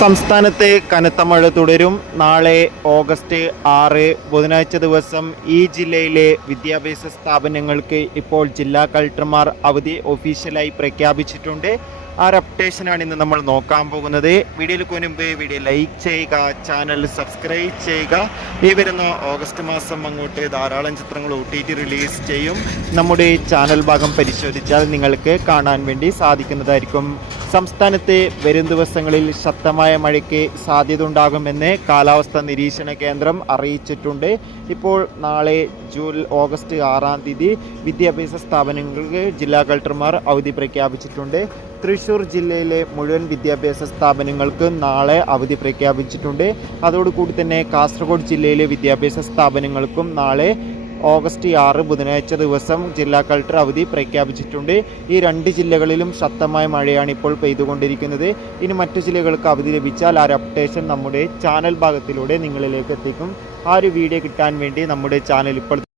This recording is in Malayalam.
സംസ്ഥാനത്തെ കനത്ത മഴ തുടരും. നാളെ ഓഗസ്റ്റ് 6 ബുധനാഴ്ച ദിവസം ഈ ജില്ലയിലെ വിദ്യാഭ്യാസ സ്ഥാപനങ്ങൾക്ക് ഇപ്പോൾ ജില്ലാ കളക്ടർമാർ അവധി ഒഫീഷ്യലായി പ്രഖ്യാപിച്ചിട്ടുണ്ട്. ആ ഒരു അപ്ഡേഷനാണ് ഇന്ന് നമ്മൾ നോക്കാൻ പോകുന്നത്. വീഡിയോയിലേക്ക് മുൻപ് വീഡിയോ ലൈക്ക് ചെയ്യുക, ചാനൽ സബ്സ്ക്രൈബ് ചെയ്യുക. ഈ വരുന്ന ഓഗസ്റ്റ് മാസം അങ്ങോട്ട് ധാരാളം ചിത്രങ്ങൾ OTT റിലീസ് ചെയ്യും. നമ്മുടെ ചാനൽ ഭാഗം പരിശോധിച്ചാൽ നിങ്ങൾക്ക് കാണാൻ വേണ്ടി സാധിക്കുന്നതായിരിക്കും. സംസ്ഥാനത്ത് വരും ദിവസങ്ങളിൽ ശക്തമായ മഴയ്ക്ക് സാധ്യത ഉണ്ടാകുമെന്ന് കാലാവസ്ഥാ നിരീക്ഷണ കേന്ദ്രം അറിയിച്ചിട്ടുണ്ട്. ഇപ്പോൾ നാളെ ഓഗസ്റ്റ് 6 വിദ്യാഭ്യാസ സ്ഥാപനങ്ങൾക്ക് ജില്ലാ കളക്ടർമാർ അവധി പ്രഖ്യാപിച്ചിട്ടുണ്ട്. തൃശ്ശൂർ ജില്ലയിലെ മുഴുവൻ വിദ്യാഭ്യാസ സ്ഥാപനങ്ങൾക്ക് നാളെ അവധി പ്രഖ്യാപിച്ചിട്ടുണ്ട്. അതോടുകൂടി തന്നെ കാസർഗോഡ് ജില്ലയിലെ വിദ്യാഭ്യാസ സ്ഥാപനങ്ങൾക്കും നാളെ ഓഗസ്റ്റ് 6 ബുധനാഴ്ച ദിവസം ജില്ലാ കളക്ടർ അവധി പ്രഖ്യാപിച്ചിട്ടുണ്ട്. ഈ രണ്ട് ജില്ലകളിലും ശക്തമായ മഴയാണ് ഇപ്പോൾ പെയ്തുകൊണ്ടിരിക്കുന്നത്. ഇനി മറ്റു ജില്ലകൾക്ക് അവധി ലഭിച്ചാൽ ആ ഒരു അപ്ഡേഷൻ നമ്മുടെ ചാനൽ ഭാഗത്തിലൂടെ നിങ്ങളിലേക്ക് എത്തിക്കും. ആ ഒരു വീഡിയോ കിട്ടാൻ വേണ്ടി നമ്മുടെ ചാനൽ ഇപ്പോൾ